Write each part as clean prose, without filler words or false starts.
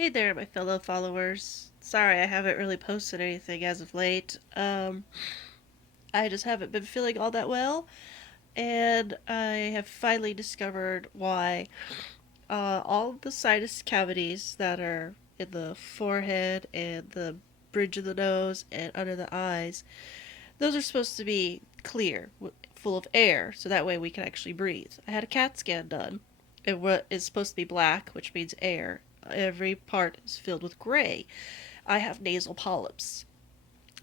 Hey there, my fellow followers. Sorry I haven't really posted anything as of late. I just haven't been feeling all that well, and I have finally discovered why all of the sinus cavities that are in the forehead and the bridge of the nose and under the eyes, those are supposed to be clear, full of air, so that way we can actually breathe. I had a CAT scan done. It is supposed to be black, which means air. Every part is filled with gray. I have nasal polyps.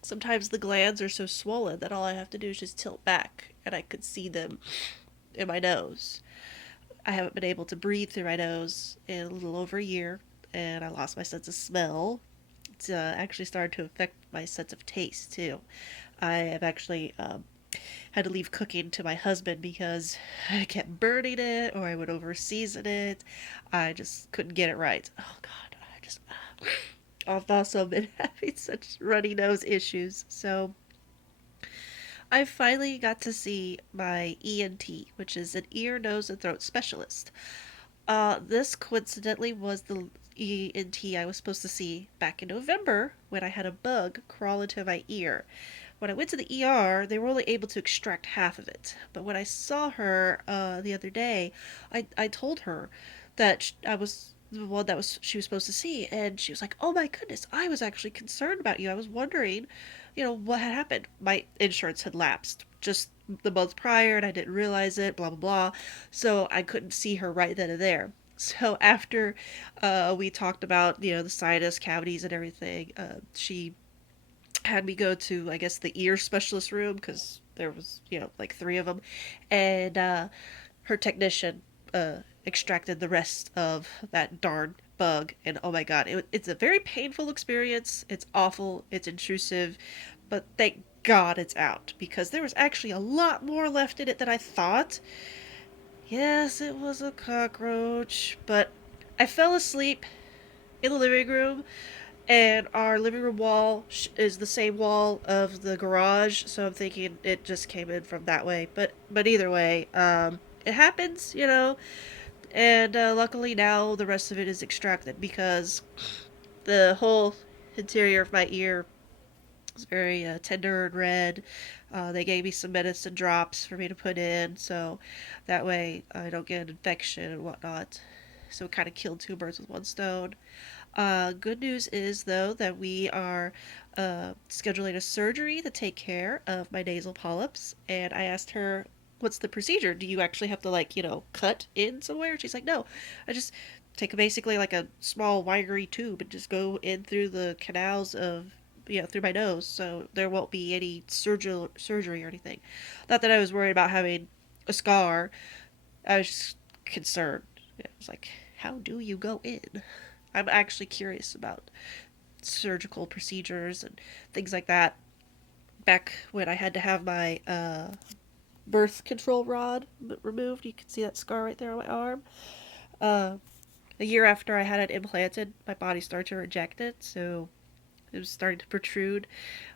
Sometimes the glands are so swollen that all I have to do is just tilt back and I could see them in my nose. I haven't been able to breathe through my nose in a little over a year, and I lost my sense of smell. It's actually started to affect my sense of taste too. I have actually had to leave cooking to my husband because I kept burning it or I would over season it. I just couldn't get it right. Oh God, I've also been having such runny nose issues. So I finally got to see my ENT, which is an ear, nose, and throat specialist. This coincidentally was the ENT I was supposed to see back in November when I had a bug crawl into my ear. When I went to the ER, they were only able to extract half of it. But when I saw her the other day, I told her that I was the one that was she was supposed to see, and she was like, "Oh my goodness, I was actually concerned about you. I was wondering, what had happened. My insurance had lapsed just the month prior, and I didn't realize it. Blah blah blah. So I couldn't see her right then and there." So after we talked about the sinus cavities and everything, she had me go to, I guess, the ear specialist room because there was like three of them, and her technician extracted the rest of that darn bug. And oh my god, it's a very painful experience. It's awful. It's intrusive, but thank God it's out because there was actually a lot more left in it than I thought. Yes, it was a cockroach, but I fell asleep in the living room, and our living room wall is the same wall of the garage, so I'm thinking it just came in from that way. But either way, it happens, and luckily now the rest of it is extracted because the whole interior of my ear is very tender and red. They gave me some medicine drops for me to put in, so that way I don't get an infection and whatnot. So it kind of killed two birds with one stone. Good news is, though, that we are scheduling a surgery to take care of my nasal polyps. And I asked her, "What's the procedure? Do you actually have to, like, cut in somewhere?" And she's like, "No, I just take basically like a small wiry tube and just go in through the canals of, through my nose. So there won't be any surgery or anything. Not that I was worried about having a scar. I was just concerned. It was like, how do you go in? I'm actually curious about surgical procedures and things like that. Back when I had to have my birth control rod removed, you can see that scar right there on my arm. Uh, a year after I had it implanted, my body started to reject it, so it was starting to protrude,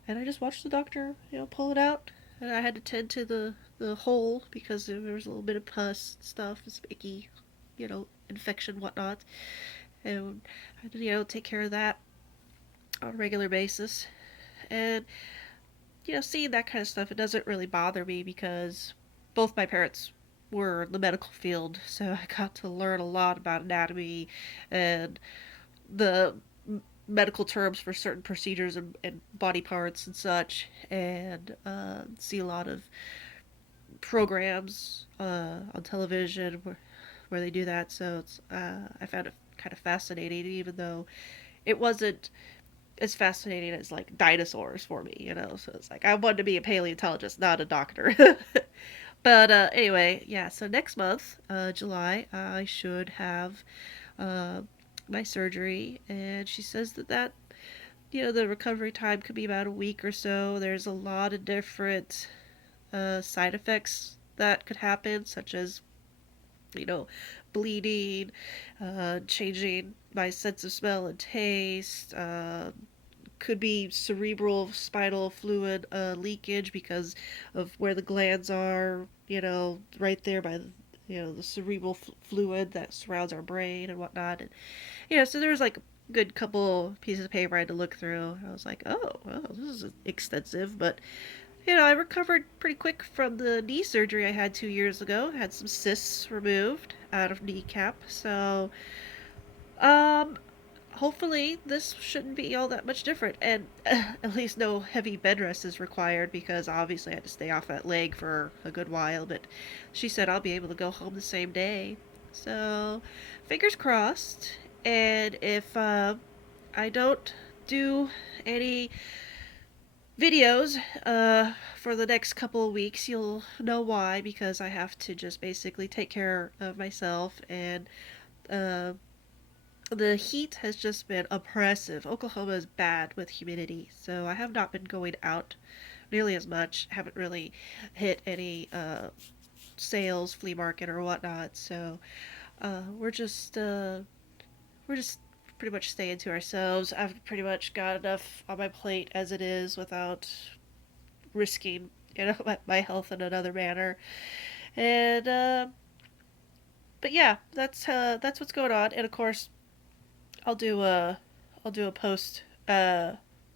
and I just watched the doctor, pull it out. And I had to tend to the hole because there was a little bit of pus stuff, it's icky, infection, whatnot, and I had to take care of that on a regular basis. And seeing that kind of stuff, it doesn't really bother me because both my parents were in the medical field, so I got to learn a lot about anatomy and the medical terms for certain procedures and body parts and such, and see a lot of programs on television where they do that. So I found it kind of fascinating, even though it wasn't as fascinating as like dinosaurs for me, So it's like I wanted to be a paleontologist, not a doctor. But anyway, yeah. So next month, July, I should have uh, my surgery, and she says that the recovery time could be about a week or so. There's a lot of different side effects that could happen, such as you know, bleeding, changing my sense of smell and taste, could be cerebral spinal fluid leakage because of where the glands are, right there by the cerebral fluid that surrounds our brain and whatnot. And so there was like a good couple pieces of paper I had to look through. I was like, oh, well, this is extensive, but I recovered pretty quick from the knee surgery I had 2 years ago. I had some cysts removed out of kneecap, so um, hopefully this shouldn't be all that much different, and at least no heavy bed rest is required because obviously I had to stay off that leg for a good while. But she said I'll be able to go home the same day, so fingers crossed. And if I don't do any videos for the next couple of weeks, you'll know why, because I have to just basically take care of myself. And uh, the heat has just been oppressive. Oklahoma is bad with humidity, so I have not been going out nearly as much. Haven't really hit any sales, flea market or whatnot. So we're just pretty much staying to ourselves. I've pretty much got enough on my plate as it is without risking my health in another manner. And but yeah, that's what's going on. And of course, I'll do a I'll do a post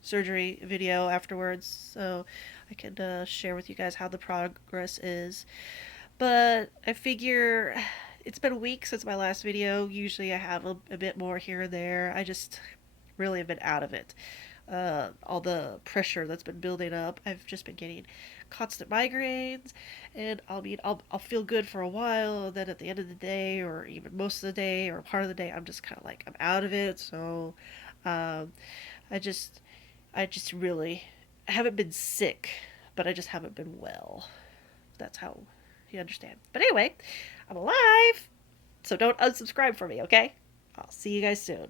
surgery video afterwards, so I can share with you guys how the progress is. But I figure it's been a week since my last video. Usually I have a bit more here and there. I just really have been out of it. All the pressure that's been building up. I've just been getting constant migraines, and I'll feel good for a while. And then at the end of the day, or even most of the day, or part of the day, I'm just kind of like I'm out of it. So, um, I just I just really I haven't been sick, but I just haven't been well. That's how you understand. But anyway, I'm alive, so don't unsubscribe for me, okay? I'll see you guys soon.